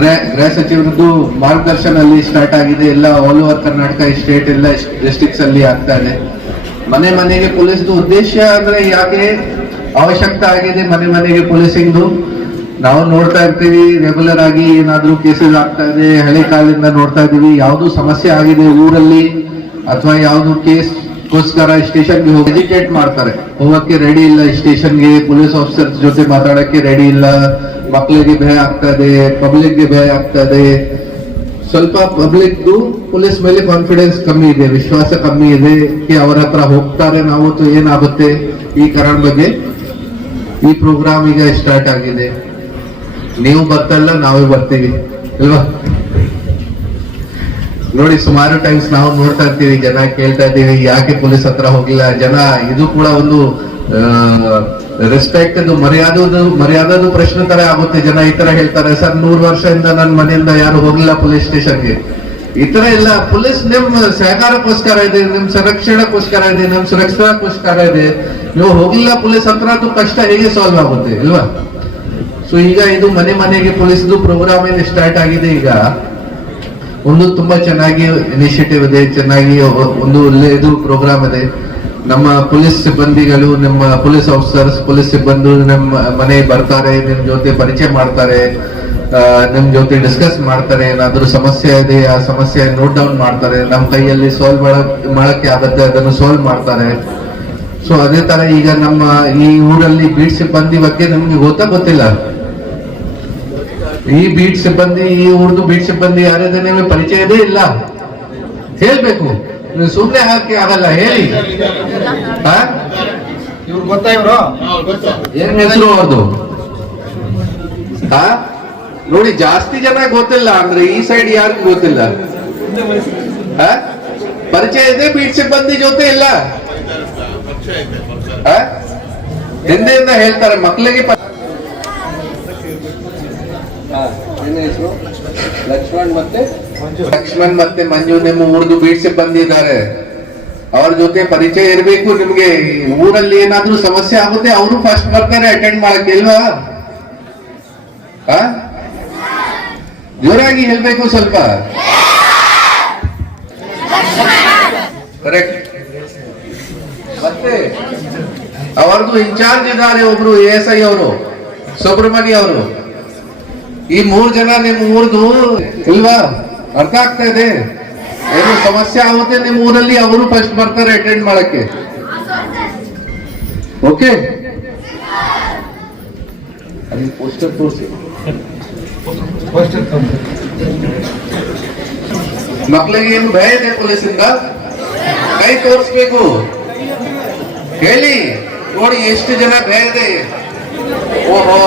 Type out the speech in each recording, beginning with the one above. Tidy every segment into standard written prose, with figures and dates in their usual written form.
ಗೃಹ ಸಚಿವರದ್ದು ಮಾರ್ಗದರ್ಶನ ಅಲ್ಲಿ ಸ್ಟಾರ್ಟ್ ಆಗಿದೆ. ಎಲ್ಲ ಆಲ್ ಓವರ್ ಕರ್ನಾಟಕ ಸ್ಟೇಟ್ ಎಲ್ಲ ಡಿಸ್ಟ್ರಿಕ್ಟ್ಸ್ ಅಲ್ಲಿ ಆಗ್ತಾ ಇದೆ. ಮನೆ ಮನೆಗೆ ಪೊಲೀಸ್ದು ಉದ್ದೇಶ ಅಂದ್ರೆ ಯಾಕೆ ಅವಶ್ಯಕತೆ ಆಗಿದೆ ಮನೆ ಮನೆಗೆ ಪೊಲೀಸಿಂಗ್ದು ನಾವು ನೋಡ್ತಾ ಇರ್ತೀವಿ. ರೆಗ್ಯುಲರ್ ಆಗಿ ಏನಾದ್ರೂ ಕೇಸಸ್ ಆಗ್ತಾ ಇದೆ, ಹಳೆ ಕಾಲದಿಂದ ನೋಡ್ತಾ ಇದೀವಿ. ಯಾವ್ದು ಸಮಸ್ಯೆ ಆಗಿದೆ ಊರಲ್ಲಿ ಅಥವಾ ಯಾವ್ದು ಕೇಸ್ಗೋಸ್ಕರ ಸ್ಟೇಷನ್ಗೆ ಹೋಗಿ ಎಜಿಟೇಟ್ ಮಾಡ್ತಾರೆ, ಹೋಗಕ್ಕೆ ರೆಡಿ ಇಲ್ಲ ಸ್ಟೇಷನ್ಗೆ, ಪೊಲೀಸ್ ಆಫೀಸರ್ ಜೊತೆ ಮಾತಾಡಕ್ಕೆ ರೆಡಿ ಇಲ್ಲ, ಮಕ್ಕಳಿಗೆ ಭಯ ಆಗ್ತದೆ, ಪಬ್ಲಿಕ್ಗೆ ಭಯ ಆಗ್ತದೆ. ಸ್ವಲ್ಪ ಪಬ್ಲಿಕ್ದು ಪೊಲೀಸ್ ಮೇಲೆ ಕಾನ್ಫಿಡೆನ್ಸ್ ಕಮ್ಮಿ ಇದೆ, ವಿಶ್ವಾಸ ಕಮ್ಮಿ ಇದೆ. ಅವರ ಹತ್ರ ಹೋಗ್ತಾರೆ ನಾವು ಏನಾಗುತ್ತೆ ಈ ಕಾರಣ ಬಗ್ಗೆ ಈ ಪ್ರೋಗ್ರಾಮ್ ಈಗ ಸ್ಟಾರ್ಟ್ ಆಗಿದೆ. ನೀವು ಬರ್ತಲ್ಲ, ನಾವೇ ಬರ್ತೀವಿ ಅಲ್ವಾ? ನೋಡಿ, ಸುಮಾರು ಟೈಮ್ಸ್ ನಾವು ನೋಡ್ತಾ ಇರ್ತೀವಿ, ಜನ ಕೇಳ್ತಾ ಇದ್ದೀವಿ ಯಾಕೆ ಪೊಲೀಸ್ ಹತ್ರ ಹೋಗಿಲ್ಲ. ಜನ ಇದು ಕೂಡ ಒಂದು ರೆಸ್ಪೆಕ್ಟ್ ಮರ್ಯಾದದು ಪ್ರಶ್ನೆ ತರ ಆಗುತ್ತೆ. ಜನ ಈ ತರ ಹೇಳ್ತಾರೆ, ಸರ್ 100 ವರ್ಷದಿಂದ ನನ್ನ ಮನೆಯಿಂದ ಯಾರು ಹೋಗಿಲ್ಲ ಪೊಲೀಸ್ ಸ್ಟೇಷನ್ಗೆ. ಈ ತರ ಇಲ್ಲ. ಪೊಲೀಸ್ ನಿಮ್ ಸಹಕಾರಕ್ಕೋಸ್ಕರ ಇದೆ, ನಿಮ್ ಸಂರಕ್ಷಣೆಗೋಸ್ಕರ ಇದೆ, ನಿಮ್ ಸುರಕ್ಷತೆಗೋಸ್ಕರ ಇದೆ. ನೀವು ಹೋಗಿಲ್ಲ ಪೊಲೀಸ್ ಹತ್ರ, ಅದು ಕಷ್ಟ ಹೇಗೆ ಸಾಲ್ವ್ ಆಗುತ್ತೆ ಅಲ್ವಾ? ಸೊ ಈಗ ಇದು ಮನೆ ಮನೆಗೆ ಪೊಲೀಸ್ದು ಪ್ರೋಗ್ರಾಮ್ ಏನು ಸ್ಟಾರ್ಟ್ ಆಗಿದೆ. ಈಗ ಒಂದು ತುಂಬಾ ಚೆನ್ನಾಗಿ ಇನಿಷಿಯೇಟಿವ್ ಇದೆ, ಚೆನ್ನಾಗಿ ಒಂದು ಒಳ್ಳೆಯದು ಪ್ರೋಗ್ರಾಮ್ ಇದೆ. ನಮ್ಮ ಪೊಲೀಸ್ ಸಿಬ್ಬಂದಿಗಳು, ನಮ್ಮ ಪೊಲೀಸ್ ಆಫೀಸರ್ಸ್, ಪೊಲೀಸ್ ಸಿಬ್ಬಂದಿ ನಮ್ಮ ಮನೆ ಬರ್ತಾರೆ, ನಿಮ್ ಜೊತೆ ಪರಿಚಯ ಮಾಡ್ತಾರೆ, ನಿಮ್ ಜೊತೆ ಡಿಸ್ಕಸ್ ಮಾಡ್ತಾರೆ. ಏನಾದ್ರೂ ಸಮಸ್ಯೆ ಇದೆ ಆ ಸಮಸ್ಯೆ ನೋಟ್ ಡೌನ್ ಮಾಡ್ತಾರೆ, ನಮ್ಮ ಕೈಯಲ್ಲಿ ಸಾಲ್ವ್ ಮಾಡಕ್ಕೆ ಆಗತ್ತೆ ಅದನ್ನು ಸಾಲ್ವ್ ಮಾಡ್ತಾರೆ. ಸೊ ಅದೇ ತರ ಈಗ ನಮ್ಮ ಈ ಊರಲ್ಲಿ ಬೀಟ್ ಸಿಬ್ಬಂದಿ ಬಗ್ಗೆ ನಮ್ಗೆ ಗೊತ್ತಿಲ್ಲ. ಈ ಬೀಟ್ ಸಿಬ್ಬಂದಿ, ಈ ಊರ್ದು ಬೀಟ್ ಸಿಬ್ಬಂದಿ ಯಾರಿದೆ ನಿಮಗೆ ಪರಿಚಯದೇ ಇಲ್ಲ. ಹೇಳ್ಬೇಕು, ನೀವು ಸುಮ್ಮನೆ ಹಾಕಿ ಆಗಲ್ಲ, ಹೇಳಿ. ಇವ್ರು ಗೊತ್ತಾ? ಇವ್ರು ಏನ್ ಹೆಸರು ಅವ್ರದ್ದು? ನೋಡಿ, ಜಾಸ್ತಿ ಜನ ಗೊತ್ತಿಲ್ಲ ಅಂದ್ರೆ ಈ ಸೈಡ್ ಯಾರಿಗೂ ಗೊತ್ತಿಲ್ಲ. ಪರಿಚಯ ಇದೆ ಬೀಟ್ ಸಿಬ್ಬಂದಿ ಜೊತೆ ಇಲ್ಲ, ಹಿಂದೆಯಿಂದ ಹೇಳ್ತಾರೆ ಮಕ್ಕಳಿಗೆ. ಲಕ್ಷ್ಮಣ್ ಮತ್ತೆ ಮಂಜು ನಿಮ್ಮ ಊರ್ದು ಬೀಟ್ ಸಿಬ್ಬಂದಿ ಇದ್ದಾರೆ, ಅವ್ರ ಜೊತೆ ಪರಿಚಯ ಇರಬೇಕು ನಿಮ್ಗೆ. ಊರಲ್ಲಿ ಏನಾದ್ರೂ ಸಮಸ್ಯೆ ಆಗುತ್ತೆ ಅವರು ಫಸ್ಟ್ ಬರ್ತಾರೆ ಅಟೆಂಡ್ ಮಾಡಕ್ಕೆ, ಇಲ್ವಾ? ಜೋರಾಗಿ ಹೇಳ್ಬೇಕು ಸ್ವಲ್ಪ. ಕರೆಕ್ಟ್. ಮತ್ತೆ ಅವರದು ಇನ್ಚಾರ್ಜ್ ಇದ್ದಾರೆ ಒಬ್ರು, ASI ಅವರು, ಸುಬ್ರಹ್ಮಣ್ಯ ಅವರು. ಈ 3 ಜನ ನಿಮ್ಮ ಊರ್ದು ಇಲ್ವಾ? ಅರ್ಥ ಆಗ್ತಾ ಇದೆ? ಏನು ಸಮಸ್ಯೆ ಆಗುತ್ತೆ ನಿಮ್ಮ ಊರಲ್ಲಿ, ಅವರು ಫಸ್ಟ್ ಬರ್ತಾರೆ ಅಟೆಂಡ್ ಮಾಡಕ್ಕೆ. ಓಕೆ, ಅಲ್ಲಿ ಪೋಸ್ಟರ್ ತೋರಿಸಿ. ಮಕ್ಕಳಿಗೆ ಏನು ಭಯ ಇದೆ ಪೊಲೀಸಿಂದ? ಕೈ ತೋರಿಸ್ಬೇಕು, ಹೇಳಿ. ನೋಡಿ ಎಷ್ಟು ಜನ ಭಯ ಇದೆ. ಓಹೋ,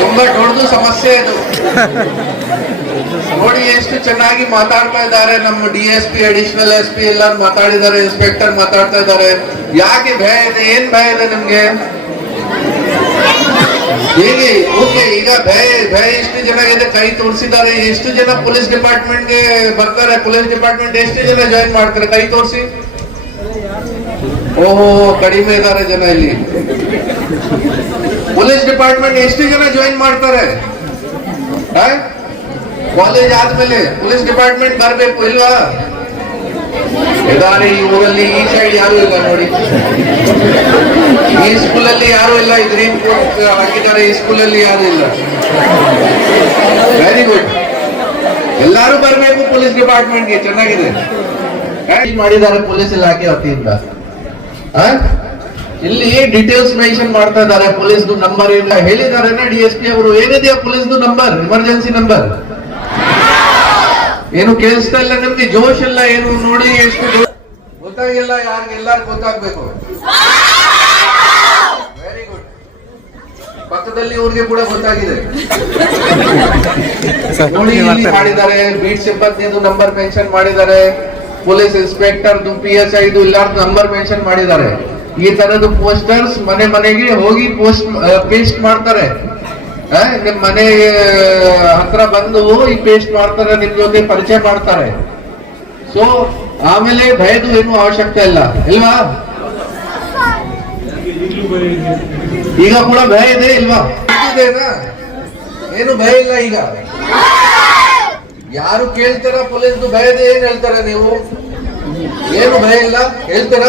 ತುಂಬಾ ದೊಡ್ಡದು ಸಮಸ್ಯೆ ಇದು. ನೋಡಿ ಎಷ್ಟು ಚೆನ್ನಾಗಿ ಮಾತಾಡ್ತಾ ಇದ್ದಾರೆ. ನಮ್ಮ DSP, ಅಡಿಷನಲ್ SP ಎಲ್ಲ ಮಾತಾಡಿದ್ದಾರೆ, ಇನ್ಸ್ಪೆಕ್ಟರ್ ಮಾತಾಡ್ತಾ ಇದ್ದಾರೆ. ಯಾಕೆ ಭಯ ಇದೆ? ಏನ್ ಭಯ ಇದೆ ನಿಮ್ಗೆ? ಹೇಗೆ? ಓಕೆ, ಈಗ ಭಯ ಎಷ್ಟು ಜನ ಇದೆ? ಕೈ ತೋರಿಸಿದ್ದಾರೆ. ಎಷ್ಟು ಜನ ಪೊಲೀಸ್ ಡಿಪಾರ್ಟ್ಮೆಂಟ್ಗೆ ಬರ್ತಾರೆ? ಪೊಲೀಸ್ ಡಿಪಾರ್ಟ್ಮೆಂಟ್ ಎಷ್ಟು ಜನ ಜಾಯಿನ್ ಮಾಡ್ತಾರೆ? ಕೈ ತೋರಿಸಿ. ಓಹೋ, ಕಡಿಮೆ ಇದ್ದಾರೆ ಜನ ಇಲ್ಲಿ. ಪೊಲೀಸ್ ಡಿಪಾರ್ಟ್ಮೆಂಟ್ ಎಷ್ಟು ಜನ ಜಾಯಿನ್ ಮಾಡ್ತಾರೆ? ಕಾಲೇಜ್ ಆದ್ಮೇಲೆ ಪೊಲೀಸ್ ಡಿಪಾರ್ಟ್ಮೆಂಟ್ ಬರಬೇಕು, ಇಲ್ವಾ? ಇದಾರೆ ಈ ಊರಲ್ಲಿ. ಈ ಸೈಡ್ ಯಾರು ಇಲ್ಲ ನೋಡಿ, ಈ ಸ್ಕೂಲಲ್ಲಿ ಯಾರು ಇಲ್ಲ. ಈ ಗ್ರೀನ್ ಕೋಟ್ ಹಾಕಿದ್ದಾರೆ, ಈ ಸ್ಕೂಲಲ್ಲಿ ಯಾರು ಇಲ್ಲ. Very good. ಎಲ್ಲಾರು ಬರಬೇಕು ಪೊಲೀಸ್ ಡಿಪಾರ್ಟ್ಮೆಂಟ್ಗೆ. ಚೆನ್ನಾಗಿದೆ ಮಾಡಿದ್ದಾರೆ ಪೊಲೀಸ್ ಇಲಾಖೆ ವತಿಯಿಂದ. ಇಲ್ಲಿ ಡೀಟೇಲ್ಸ್ ಮೆನ್ಷನ್ ಮಾಡ್ತಾ ಇದ್ದಾರೆ. ಪೊಲೀಸ್ದು ನಂಬರ್ ಹೇಳಿದ್ದಾರೆ DSP ಅವರು. ಏನಿದೆಯಾ ಪೊಲೀಸ್ದು ನಂಬರ್? ಎಮರ್ಜೆನ್ಸಿ ನಂಬರ್ ಏನು ಕೇಳಿಸ್ತಾ ಇಲ್ಲ ನಿಮ್ಗೆ? ಜೋಶ್ ಇಲ್ಲ ಏನು? ನೋಡಿ ಎಷ್ಟು ಗೊತ್ತಾಗಿಲ್ಲ ಯಾರಿಗೆಲ್ಲಾರು ಗೊತ್ತಾಗ್ಬೇಕು. Very good. ಪಕ್ಕದಲ್ಲಿ ಅವ್ರಿಗೆ ಕೂಡ ಗೊತ್ತಾಗಿದೆ. ನೋಡಿ, ಇಲ್ಲಿ ಮಾಡಿದ್ದಾರೆ. ಬೀಟ್ ಸಿಬ್ಬಂದಿದು ನಂಬರ್ ಮೆನ್ಷನ್ ಮಾಡಿದ್ದಾರೆ, ಪೊಲೀಸ್ ಇನ್ಸ್ಪೆಕ್ಟರ್ PSI ಎಲ್ಲಾರ್ದು ನಂಬರ್ ಮೆನ್ಷನ್ ಮಾಡಿದ್ದಾರೆ. ಈ ತರದ ಪೋಸ್ಟರ್ಸ್ ಮನೆ ಮನೆಗೆ ಹೋಗಿ ಪೇಸ್ಟ್ ಮಾಡ್ತಾರೆ. ನಿಮ್ ಮನೆ ಹತ್ರ ಬಂದು ಈ ಪೇಸ್ಟ್ ಮಾಡ್ತಾರೆ, ನಿಮ್ ಜೊತೆ ಪರಿಚಯ ಮಾಡ್ತಾರೆ. ಸೊ ಆಮೇಲೆ ಭಯದು ಏನು ಅವಶ್ಯಕತೆ ಇಲ್ಲ, ಇಲ್ವಾ? ಈಗ ಕೂಡ ಭಯ ಇದೆ, ಇಲ್ವಾ? ಏನು ಭಯ ಇಲ್ಲ ಈಗ. ಯಾರು ಕೇಳ್ತಾರ ಪೊಲೀಸ್ದು ಭಯದ ಏನ್ ಹೇಳ್ತಾರ ನೀವು? ಏನು ಭಯ ಇಲ್ಲ ಹೇಳ್ತಾರ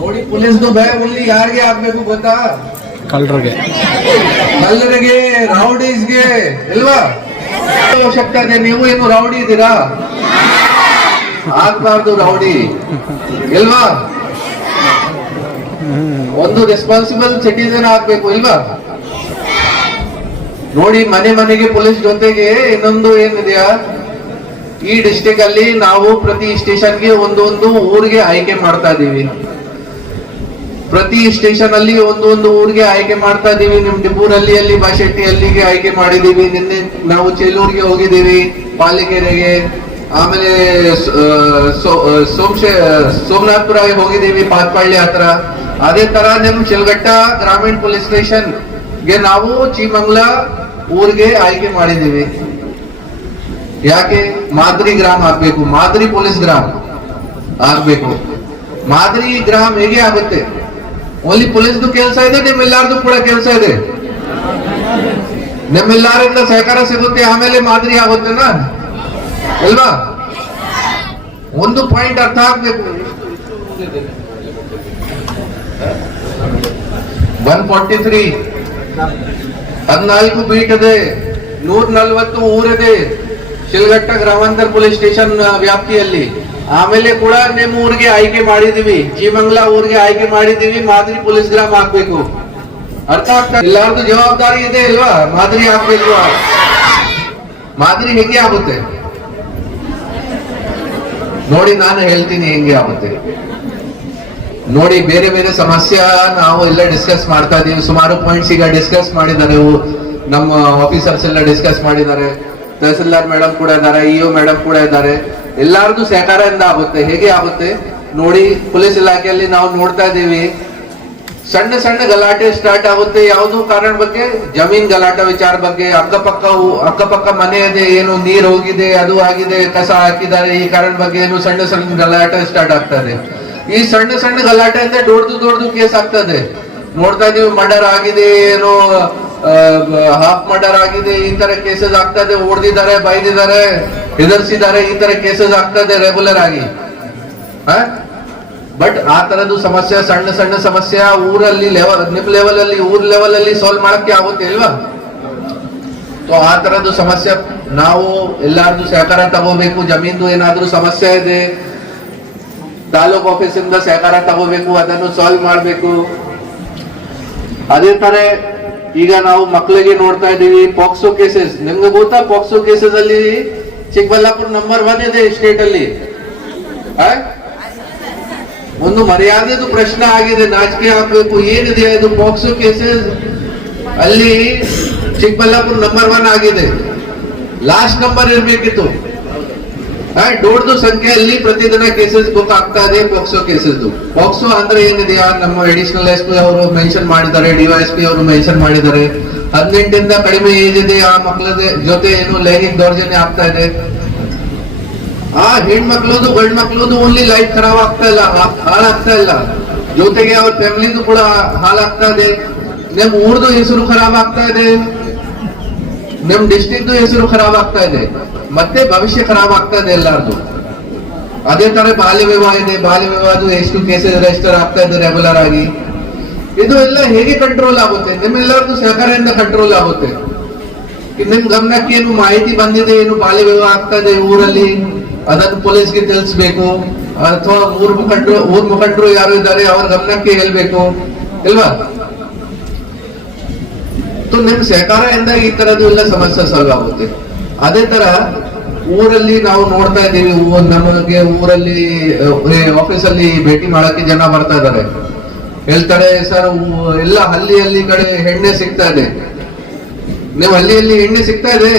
ನೋಡಿ. ಪೊಲೀಸ್ದು ಭಯ ಓನ್ಲಿ ಯಾರಿಗೆ ಆಗ್ಬೇಕು ಗೊತ್ತಾ? ಕಳ್ಳರಿಗೆ, ರೌಡೀಸ್ಗೆ ಇಲ್ವಾ? ಅವಶ್ಯಕತೆ ಇದೆ. ನೀವು ಏನು ರೌಡಿ ಇದ್ದೀರಾ? ಆಗ್ಬಾರ್ದು ರೌಡಿ ಇಲ್ವಾ? ಒಂದು ರೆಸ್ಪಾನ್ಸಿಬಲ್ ಸಿಟಿಸನ್ ಆಗ್ಬೇಕು ಇಲ್ವಾ? ನೋಡಿ, ಮನೆ ಮನೆಗೆ ಪೊಲೀಸ್ ಜೊತೆಗೆ ಇನ್ನೊಂದು ಏನಿದೆಯಾ, ಈ ಡಿಸ್ಟಿಕ್ ಅಲ್ಲಿ ನಾವು ಪ್ರತಿ ಸ್ಟೇಷನ್ಗೆ ಒಂದೊಂದು ಊರಿಗೆ ಆಯ್ಕೆ ಮಾಡ್ತಾ ಇದೀವಿ. ಪ್ರತಿ ಸ್ಟೇಷನ್ ಅಲ್ಲಿ ಒಂದೊಂದು ಊರಿಗೆ ಆಯ್ಕೆ ಮಾಡ್ತಾ ಇದೀವಿ. ನಿಮ್ ಡಿಪೂರಲ್ಲಿ ಅಲ್ಲಿ ಬಾಶೆಟ್ಟಿ ಅಲ್ಲಿಗೆ ಆಯ್ಕೆ ಮಾಡಿದೀವಿ. ನಿನ್ನೆ ನಾವು ಚೇಲೂರ್ಗೆ ಹೋಗಿದ್ದೀವಿ, ಪಾಲಿಕೆರೆಗೆ, ಆಮೇಲೆ ಸೋಮನಾಥ್ಪುರಗೆ ಹೋಗಿದ್ದೀವಿ, ಪಾತ್ಪಾಳ್ಳಿ ಹತ್ರ. ಅದೇ ತರ ನಿಮ್ ಶಿಲ್ಘಟ್ಟ ಗ್ರಾಮೀಣ ಪೊಲೀಸ್ ಸ್ಟೇಷನ್ ಗೆ ನಾವು ಚೀಮಂಗ್ಲ ಊರಿಗೆ ಆಯ್ಕೆ ಮಾಡಿದೀವಿ. ಯಾಕೆ? ಮಾದರಿ ಗ್ರಾಮ ಆಗ್ಬೇಕು, ಮಾದರಿ ಪೊಲೀಸ್ ಗ್ರಾಮ ಆಗ್ಬೇಕು. ಮಾದರಿ ಗ್ರಾಮ ಹೇಗೆ ಆಗುತ್ತೆ? ಓನ್ಲಿ ಪೊಲೀಸ್ದು ಕೆಲಸ ಇದೆ, ನಿಮ್ಮೆಲ್ಲಾರ್ದು ಕೂಡ ಕೆಲಸ ಇದೆ. ನಿಮ್ಮೆಲ್ಲರಿಂದ ಸಹಕಾರ ಸಿಗುತ್ತೆ, ಆಮೇಲೆ ಮಾದರಿ ಆಗುತ್ತೇನಾ ಅಲ್ವಾ? ಒಂದು ಪಾಯಿಂಟ್ ಅರ್ಥ ಆಗ್ಬೇಕು. 143 14 ಬೀಟ್ ಇದೆ, 140 ಊರಿದೆ ಶಿಲ್ಘಟ್ಟ ಗ್ರಾಮಾಂತರ ಪೊಲೀಸ್ ಸ್ಟೇಷನ್ ವ್ಯಾಪ್ತಿಯಲ್ಲಿ. ಆಮೇಲೆ ಕೂಡ ನಿಮ್ಮ ಊರಿಗೆ ಆಯ್ಕೆ ಮಾಡಿದೀವಿ, ಚೀಮಂಗ್ಲಾ ಊರಿಗೆ ಆಯ್ಕೆ ಮಾಡಿದೀವಿ, ಮಾದರಿ ಪೊಲೀಸ್ ಗ್ರಾಮ ಆಗ್ಬೇಕು. ಅರ್ಥ ಆಗ್ತಾ? ಎಲ್ಲಾರ್ದು ಜವಾಬ್ದಾರಿ ಇದೆ ಅಲ್ವಾ? ಮಾದರಿ ಆಗ್ಬೇಕು. ಮಾದರಿ ಹೇಗೆ ಆಗುತ್ತೆ ನೋಡಿ, ನಾನು ಹೇಳ್ತೀನಿ ಹೆಂಗೆ ಆಗುತ್ತೆ ನೋಡಿ. ಬೇರೆ ಬೇರೆ ಸಮಸ್ಯೆ ನಾವು ಎಲ್ಲ ಡಿಸ್ಕಸ್ ಮಾಡ್ತಾ ಇದೀವಿ. ಸುಮಾರು ಪಾಯಿಂಟ್ಸ್ ಈಗ ಡಿಸ್ಕಸ್ ಮಾಡಿದ್ದಾರೆ, ನಮ್ಮ ಆಫೀಸರ್ಸ್ ಎಲ್ಲ ಡಿಸ್ಕಸ್ ಮಾಡಿದ್ದಾರೆ. ತಹಸೀಲ್ದಾರ್ ಮೇಡಮ್ ಕೂಡ ಇದ್ದಾರೆ, ಇಒ ಮೇಡಮ್ ಕೂಡ ಇದ್ದಾರೆ. ಎಲ್ಲಾರ್ದು ಸಹಕಾರದಿಂದ ಆಗುತ್ತೆ. ಹೇಗೆ ಆಗುತ್ತೆ ನೋಡಿ, ಪೊಲೀಸ್ ಇಲಾಖೆಯಲ್ಲಿ ನಾವು ನೋಡ್ತಾ ಇದ್ದೀವಿ, ಸಣ್ಣ ಸಣ್ಣ ಗಲಾಟೆ ಸ್ಟಾರ್ಟ್ ಆಗುತ್ತೆ. ಯಾವ್ದು ಕಾರಣ ಬಗ್ಗೆ? ಜಮೀನ್ ಗಲಾಟ ವಿಚಾರ ಬಗ್ಗೆ. ಅಕ್ಕಪಕ್ಕ ಮನೆ ಇದೆ, ಏನು ನೀರು ಹೋಗಿದೆ, ಅದು ಆಗಿದೆ, ಕಸ ಹಾಕಿದ್ದಾರೆ, ಈ ಕಾರಣ ಬಗ್ಗೆ ಏನು ಸಣ್ಣ ಸಣ್ಣ ಗಲಾಟೆ ಸ್ಟಾರ್ಟ್ ಆಗ್ತದೆ. ಈ ಸಣ್ಣ ಸಣ್ಣ ಗಲಾಟೆಯಿಂದ ದೊಡ್ಡದು ಕೇಸ್ ಆಗ್ತದೆ. ನೋಡ್ತಾ ಇದೀವಿ, ಮರ್ಡರ್ ಆಗಿದೆ, ಏನೋ ಹಾಫ್ ಮರ್ಡರ್ ಆಗಿದೆ, ಈ ತರ ಕೇಸಸ್ ಆಗ್ತದೆ. ಹೊಡೆದಿದ್ದಾರೆ, ಬೈದಿದ್ದಾರೆ, ಹೆದರ್ಸಿದ್ದಾರೆ, ಈ ತರ ಕೇಸಸ್ ಆಗ್ತದೆ ರೆಗ್ಯುಲರ್ ಆಗಿ. ಬಟ್ ಆ ತರದ್ದು ಸಮಸ್ಯೆ, ಸಣ್ಣ ಸಣ್ಣ ಸಮಸ್ಯೆ ಊರಲ್ಲಿ ನಿಮ್ ಲೆವೆಲ್ ಅಲ್ಲಿ, ಊರ್ ಲೆವೆಲ್ ಅಲ್ಲಿ ಸಾಲ್ವ್ ಮಾಡಕ್ಕೆ ಆಗುತ್ತೆ ಇಲ್ವಾ? ಆ ತರದ್ದು ಸಮಸ್ಯೆ ನಾವು ಎಲ್ಲಾರ್ದು ಸಹಕಾರ ತಗೋಬೇಕು. ಜಮೀನ್ದು ಏನಾದ್ರೂ ಸಮಸ್ಯೆ ಇದೆ, ತಾಲೂಕ್ ಆಫೀಸ್ ಇಂದ ಸಹಕಾರ ತಗೋಬೇಕು, ಅದನ್ನು ಸಾಲ್ವ್ ಮಾಡಬೇಕು. ಅದೇ ತರ ಈಗ ನಾವು ಮಕ್ಕಳಿಗೆ ನೋಡ್ತಾ ಇದೀವಿ, ಪಾಕ್ಸೋ ಕೇಸಸ್. ನಿಮ್ಗೆ ಗೊತ್ತಾ, ಪಾಕ್ಸೋ ಕೇಸಸ್ ಅಲ್ಲಿ ಚಿಕ್ಕಬಳ್ಳಾಪುರ ನಂಬರ್ 1 ಇದೆ ಸ್ಟೇಟ್ ಅಲ್ಲಿ. ಒಂದು ಮರ್ಯಾದೆದು ಪ್ರಶ್ನೆ ಆಗಿದೆ, ನಾಚಿಕೆ ಆಗ್ಬೇಕು. ಏನಿದೆ ಅದು? ಪಾಕ್ಸೋ ಕೇಸಸ್ ಅಲ್ಲಿ ಚಿಕ್ಕಬಳ್ಳಾಪುರ ನಂಬರ್ 1 ಆಗಿದೆ. ಲಾಸ್ಟ್ ನಂಬರ್ ಇರ್ಬೇಕಿತ್ತು. ದೊಡ್ಡದು ಸಂಖ್ಯೆಯಲ್ಲಿ ಪ್ರತಿದಿನ ಕೇಸಸ್ ಬುಕ್ ಆಗ್ತಾ ಇದೆ ಪಾಕ್ಸೋ ಕೇಸಸ್. ಪಾಕ್ಸೋ ಅಂದ್ರೆ ಏನಿದೆಯಾ, ನಮ್ಮ ಅಡಿಷನಲ್ ಎಸ್ಪಿ ಅವರು ಮೆನ್ಷನ್ ಮಾಡಿದ್ದಾರೆ, ಡಿವೈಎಸ್ಪಿ ಅವರು ಮೆನ್ಷನ್ ಮಾಡಿದ್ದಾರೆ. 18 ಕಡಿಮೆ ಏಜ್ ಇದೆ ಆ ಮಕ್ಕಳ ಜೊತೆ ಏನು ಲೈಂಗಿಕ ದೌರ್ಜನ್ಯ ಆಗ್ತಾ ಇದೆ. ಆ ಹೆಣ್ಮಕ್ಳದು ಗಂಡ್ ಮಕ್ಳದು ಓನ್ಲಿ ಲೈಫ್ ಖರಾಬ್ ಆಗ್ತಾ ಇಲ್ಲ, ಹಾಳಾಗ್ತಾ ಇಲ್ಲ, ಜೊತೆಗೆ ಅವ್ರ ಫ್ಯಾಮಿಲಿದು ಕೂಡ ಹಾಳಾಗ್ತಾ ಇದೆ. ನಿಮ್ ಊರ್ದು ಹೆಸರು ಖರಾಬ್ ಆಗ್ತಾ ಇದೆ, ನಿಮ್ ಡಿಸ್ಟ್ರಿಕ್ಟ್ ಹೆಸರು ಖರಾಬ್ ಆಗ್ತಾ ಇದೆ, ಮತ್ತೆ ಭವಿಷ್ಯ ಖರಾಬ್ ಆಗ್ತಾ ಇದೆ ಎಲ್ಲಾರ್ದು. ಅದೇ ತರ ಬಾಲ್ಯ ವಿವಾಹ ಇದೆ, ಬಾಲ್ಯ ವಿವಾಹದ ಎಷ್ಟು ಕೇಸಸ್ ರಿಜಿಸ್ಟರ್ ಆಗ್ತಾ ಇದೆ ರೆಗ್ಯುಲರ್ ಆಗಿ. ಇದು ಎಲ್ಲ ಹೇಗೆ ಕಂಟ್ರೋಲ್ ಆಗುತ್ತೆ? ನಿಮ್ಮೆಲ್ಲರದು ಸಹಕಾರದಿಂದ ಕಂಟ್ರೋಲ್ ಆಗುತ್ತೆ. ನಿಮ್ ಗಮನಕ್ಕೆ ಏನು ಮಾಹಿತಿ ಬಂದಿದೆ, ಏನು ಬಾಲ್ಯ ವಿವಾಹ ಆಗ್ತಾ ಇದೆ ಊರಲ್ಲಿ, ಅದನ್ನು ಪೊಲೀಸ್ಗೆ ತಿಳಿಸ್ಬೇಕು, ಅಥವಾ ಊರ್ ಮುಖಂಡರು ಯಾರು ಇದ್ದಾರೆ ಅವ್ರ ಗಮನಕ್ಕೆ ಹೇಳ್ಬೇಕು ಇಲ್ವಾ? ನಿಮ್ ಸಹಕಾರದಿಂದ ಈ ತರದ್ದು ಎಲ್ಲ ಸಮಸ್ಯೆ ಸಾಲ್ವ್ ಆಗುತ್ತೆ. ಅದೇ ತರ ಊರಲ್ಲಿ ನಾವು ನೋಡ್ತಾ ಇದ್ದೀವಿ, ನಮಗೆ ಊರಲ್ಲಿ ಆಫೀಸಲ್ಲಿ ಭೇಟಿ ಮಾಡಕ್ಕೆ ಜನ ಬರ್ತಾ ಇದ್ದಾರೆ. ಹೇಳ್ತಾರೆ, ಸರ್ ಎಲ್ಲ ಹಳ್ಳಿ ಕಡೆ ಎಣ್ಣೆ ಸಿಗ್ತಾ ಇದೆ. ನೀವು ಹಳ್ಳಿಯಲ್ಲಿ ಎಣ್ಣೆ ಸಿಗ್ತಾ ಇದೆ?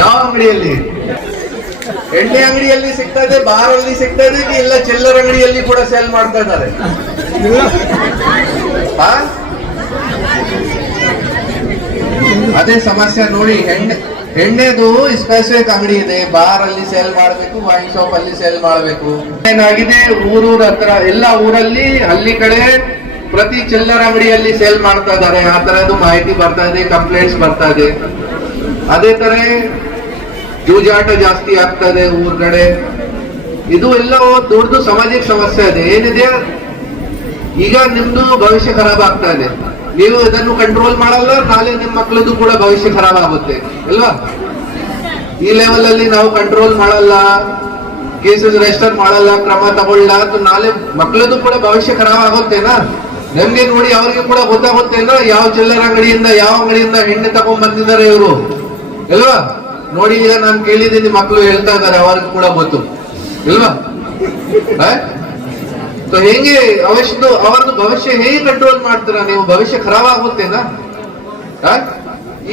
ಯಾವ ಅಂಗಡಿಯಲ್ಲಿ? ಎಣ್ಣೆ ಅಂಗಡಿಯಲ್ಲಿ ಸಿಗ್ತಾ ಇದೆ, ಬಾರ್ ಅಲ್ಲಿ ಸಿಗ್ತಾ ಇದೆ, ಎಲ್ಲ ಚಿಲ್ಲರ್ ಅಂಗಡಿಯಲ್ಲಿ ಕೂಡ ಸೇಲ್ ಮಾಡ್ತಾ ಇದ್ದಾರೆ. ಅದೇ ಸಮಸ್ಯೆ ನೋಡಿ. ಎಣ್ಣೆದು ಸ್ಪೆಸಿಫಿಕ್ ಅಂಗಡಿ ಇದೆ, ಬಾರ್ ಅಲ್ಲಿ ಸೇಲ್ ಮಾಡಬೇಕು, ವೈನ್ ಶಾಪ್ ಅಲ್ಲಿ ಸೇಲ್ ಮಾಡಬೇಕು. ಏನಾಗಿದೆ, ಊರೂರ ಹತ್ರ ಎಲ್ಲ ಊರಲ್ಲಿ ಹಳ್ಳಿ ಕಡೆ ಪ್ರತಿ ಚಿಲ್ಲರ್ ಅಂಗಡಿಯಲ್ಲಿ ಸೇಲ್ ಮಾಡ್ತಾ ಇದ್ದಾರೆ, ಆ ತರದ್ದು ಮಾಹಿತಿ ಬರ್ತಾ ಇದೆ, ಕಂಪ್ಲೇಂಟ್ಸ್ ಬರ್ತಾ ಇದೆ. ಅದೇ ತರ ಜೂಜಾಟ ಜಾಸ್ತಿ ಆಗ್ತಾ ಇದೆ ಊರ್ಗಡೆ. ಇದು ಎಲ್ಲ ದೊಡ್ಡದು ಸಾಮಾಜಿಕ ಸಮಸ್ಯೆ ಇದೆ. ಏನಿದೆ ಈಗ ನಿಮ್ದು ಭವಿಷ್ಯ ಖರಾಬ್ ಆಗ್ತಾ ಇದೆ. ನೀವು ಇದನ್ನು ಕಂಟ್ರೋಲ್ ಮಾಡಲ್ಲ, ನಾಳೆ ನಿಮ್ಮ ಮಕ್ಕಳದು ಕೂಡ ಭವಿಷ್ಯ ಖರಾಬ್ ಆಗುತ್ತೆ ಅಲ್ವಾ? ಈ ಲೆವೆಲ್ ಅಲ್ಲಿ ನಾವು ಕಂಟ್ರೋಲ್ ಮಾಡಲ್ಲ, ಕೇಸಸ್ ರಿಜಿಸ್ಟರ್ ಮಾಡಲ್ಲ, ಕ್ರಮ ತಗೊಳ್ಳ, ನಾಳೆ ಮಕ್ಕಳದು ಕೂಡ ಭವಿಷ್ಯ ಖರಾಬ್ ಆಗುತ್ತೇನಾ? ನಮ್ಗೆ ನೋಡಿ ಅವ್ರಿಗೆ ಕೂಡ ಗೊತ್ತಾಗುತ್ತೇನಾ ಯಾವ ಚಿಲ್ಲರ್ ಅಂಗಡಿಯಿಂದ ಯಾವ ಅಂಗಡಿಯಿಂದ ಹೆಣ್ಣೆ ತಗೊಂಡ್ ಬಂದಿದ್ದಾರೆ ಇವರು ಅಲ್ವಾ? ನೋಡಿ ಈಗ ನಾನು ಕೇಳಿದ್ದೀನಿ, ಮಕ್ಕಳು ಹೇಳ್ತಾ ಇದ್ದಾರೆ, ಅವ್ರಿಗೆ ಕೂಡ ಗೊತ್ತು ಇಲ್ವಾ? ಹೇಗೆ ಅವರದ್ದು ಭವಿಷ್ಯ ಹೇಗೆ ಕಂಟ್ರೋಲ್ ಮಾಡ್ತೀರಾ ನೀವು? ಭವಿಷ್ಯ ಖರಾಬ್ ಆಗುತ್ತೇನಾ?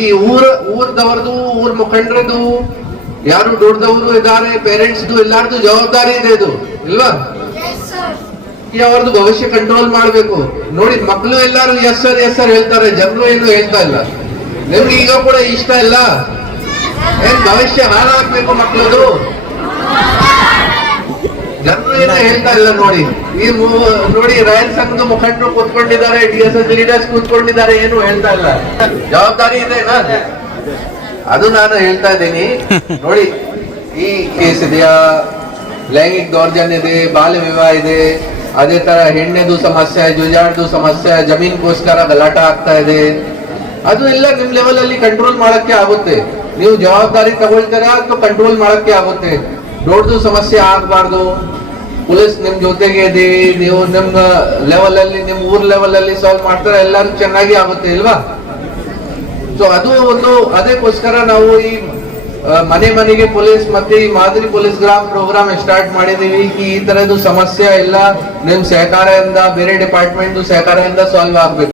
ಈ ಊರ್ದವರದು, ಊರ್ ಮುಖಂಡರದು, ಯಾರು ದೊಡ್ಡದವರು ಇದ್ದಾರೆ, ಪೇರೆಂಟ್ಸ್ ಎಲ್ಲಾರ್ದು ಜವಾಬ್ದಾರಿ ಇದೆ ಇದು ಇಲ್ವಾ? ಅವ್ರದ್ದು ಭವಿಷ್ಯ ಕಂಟ್ರೋಲ್ ಮಾಡ್ಬೇಕು. ನೋಡಿ ಮಕ್ಕಳು ಎಲ್ಲಾರು ಎಸ್ ಸರ್ ಹೇಳ್ತಾರೆ, ಜನರು ಏನು ಹೇಳ್ತಾ ಇಲ್ಲ. ನಿಮ್ಗೆ ಈಗ ಕೂಡ ಇಷ್ಟ ಇಲ್ಲ, ಏನ್ ಭವಿಷ್ಯ ಹಾಳಾಗ್ಬೇಕು ಮಕ್ಕಳದು? ಜನರು ಏನೋ ಹೇಳ್ತಾ ಇಲ್ಲ. ನೋಡಿ ನೋಡಿ ರಾಯಲ್ ಸಂಘದ ಮುಖಂಡರು ಕೂತ್ಕೊಂಡಿದ್ದಾರೆ, DSS ಲೀಡರ್ಸ್ ಕೂತ್ಕೊಂಡಿದ್ದಾರೆ, ಏನು ಹೇಳ್ತಾ ಇಲ್ಲ. ಜವಾಬ್ದಾರಿ ಇದೆನಾ? ಅದು ನಾನು ಹೇಳ್ತಾ ಇದ್ದೀನಿ. ನೋಡಿ ಈ ಕೇಸ್ ಇದೆಯಾ, ಲೈಂಗಿಕ ದೌರ್ಜನ್ಯ ಇದೆ, ಬಾಲ್ಯ ವಿವಾಹ ಇದೆ, ಅದೇ ತರ ಹೆಣ್ಣೆದು ಸಮಸ್ಯೆ, ಜುಜಾಡ್ದು ಸಮಸ್ಯೆ, ಜಮೀನ್ಗೋಸ್ಕರ ಗಲಾಟ ಆಗ್ತಾ ಇದೆ. ಅದು ಎಲ್ಲ ನಿಮ್ ಲೆವೆಲ್ ಅಲ್ಲಿ ಕಂಟ್ರೋಲ್ ಮಾಡಕ್ಕೆ ಆಗುತ್ತೆ. ನೀವು ಜವಾಬ್ದಾರಿ ತಗೊಳ್ತೀರಾ ಅಥವಾ ಕಂಟ್ರೋಲ್ ಮಾಡಕ್ಕೆ ಆಗುತ್ತೆ. ದೊಡ್ಡದು ಸಮಸ್ಯೆ ಆಗ್ಬಾರ್ದು. ಪೊಲೀಸ್ ನಿಮ್ ಜೊತೆಗೆ ಇದೆ, ನೀವು ನಿಮ್ಮ ಲೆವೆಲ್ ಅಲ್ಲಿ, ನಿಮ್ ಊರ್ ಲೆವೆಲ್ ಅಲ್ಲಿ ಸಾಲ್ವ್ ಮಾಡ್ತಾರೆ, ಎಲ್ಲರೂ ಚೆನ್ನಾಗಿ ಆಗುತ್ತೆ ಇಲ್ವಾ? ಸೊ ಅದು ಒಂದು, ಅದಕ್ಕೋಸ್ಕರ ನಾವು ಈ ಮನೆ ಮನೆಗೆ ಪೊಲೀಸ್ ಮತ್ತೆ ಈ ಮಾದರಿ ಪೊಲೀಸ್ ಗ್ರಾಮ್ ಪ್ರೋಗ್ರಾಮ್ ಸ್ಟಾರ್ಟ್ ಮಾಡಿದೀವಿ. ಈ ತರದ್ದು ಸಮಸ್ಯೆ ಎಲ್ಲ ನಿಮ್ ಸಹಕಾರದಿಂದ, ಬೇರೆ ಡಿಪಾರ್ಟ್ಮೆಂಟ್ ಸಹಕಾರದಿಂದ ಸಾಲ್ವ್ ಆಗ್ಬೇಕು.